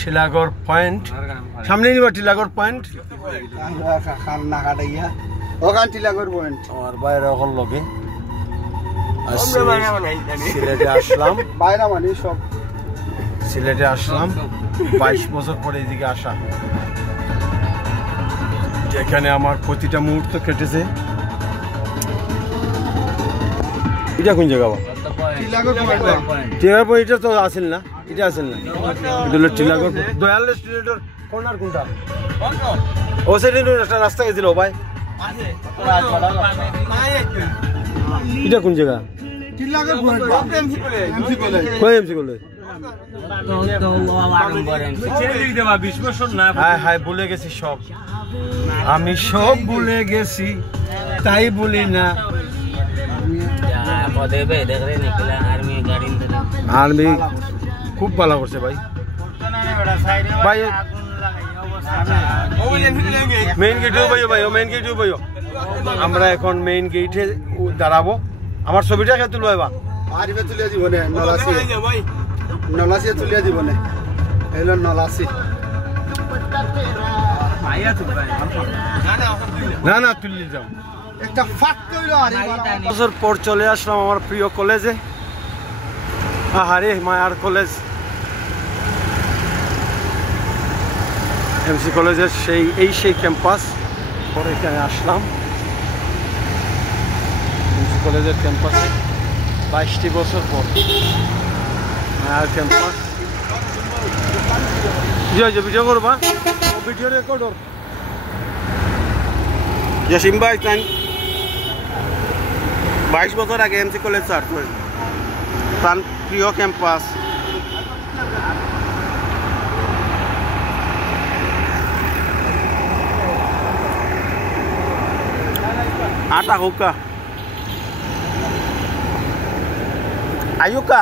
Tilagarh point সামনে নিবা Tilagarh point না কাটাইয়া ওখান টিলাগড় পয়েন্ট আমার বাইরে হল লগে সিলেটে আসলাম বাইরে মানে সব সিলেটে আসলাম 22 বছর পরে এদিকে আসা যেখানে আমার প্রতিটা মুহূর্ত কেটেছে এটা কোন জায়গা টিলাগড় পয়েন্ট টিলাগড় পয়েন্ট এটা তো আসেন না এটা আসেন না এটা হলো টিলাগড় দয়াল রেস্টুরেন্টের কর্নার কোনটা ও সেদিন একটা রাস্তা গেছিল ভাই এটা কোন জায়গা টিলাগড় পয়েন্ট কই এমসি কলেজ হ্যাঁ হ্যাঁ ভুলে গেছি সব আমি সব ভুলে গেছি তাই বলি না আর্মি খুব ভালো করছে ভাই ভাই মেইন গেটে মেইন গেটে আমরা এখন মেইন গেটে দাঁড়াবো আমার ছবিটা কে তুলবো এবার আরিফে তুলিয়া দিব না নলাসি তুলিয়া দিব না এলো নলাসি না না তুললে যাও একটা ফাট কইলো বছর পর চলে আসলাম আমার প্রিয় কলেজে আহারে মায়ার কলেজ এমসি কলেজের সেই ক্যাম্পাস পরে এখানে আসলাম এমসি কলেজের ক্যাম্পাসে 22টি বছর পর মায়ার ক্যাম্পাস ভিডিও করবা ভিডিও রেকর্ডর জসিম ভাই 22 বছর আগে এমসি কলেজ স্টার্ট করে তার প্রিয় ক্যাম্পাস আটা হুকা ayuka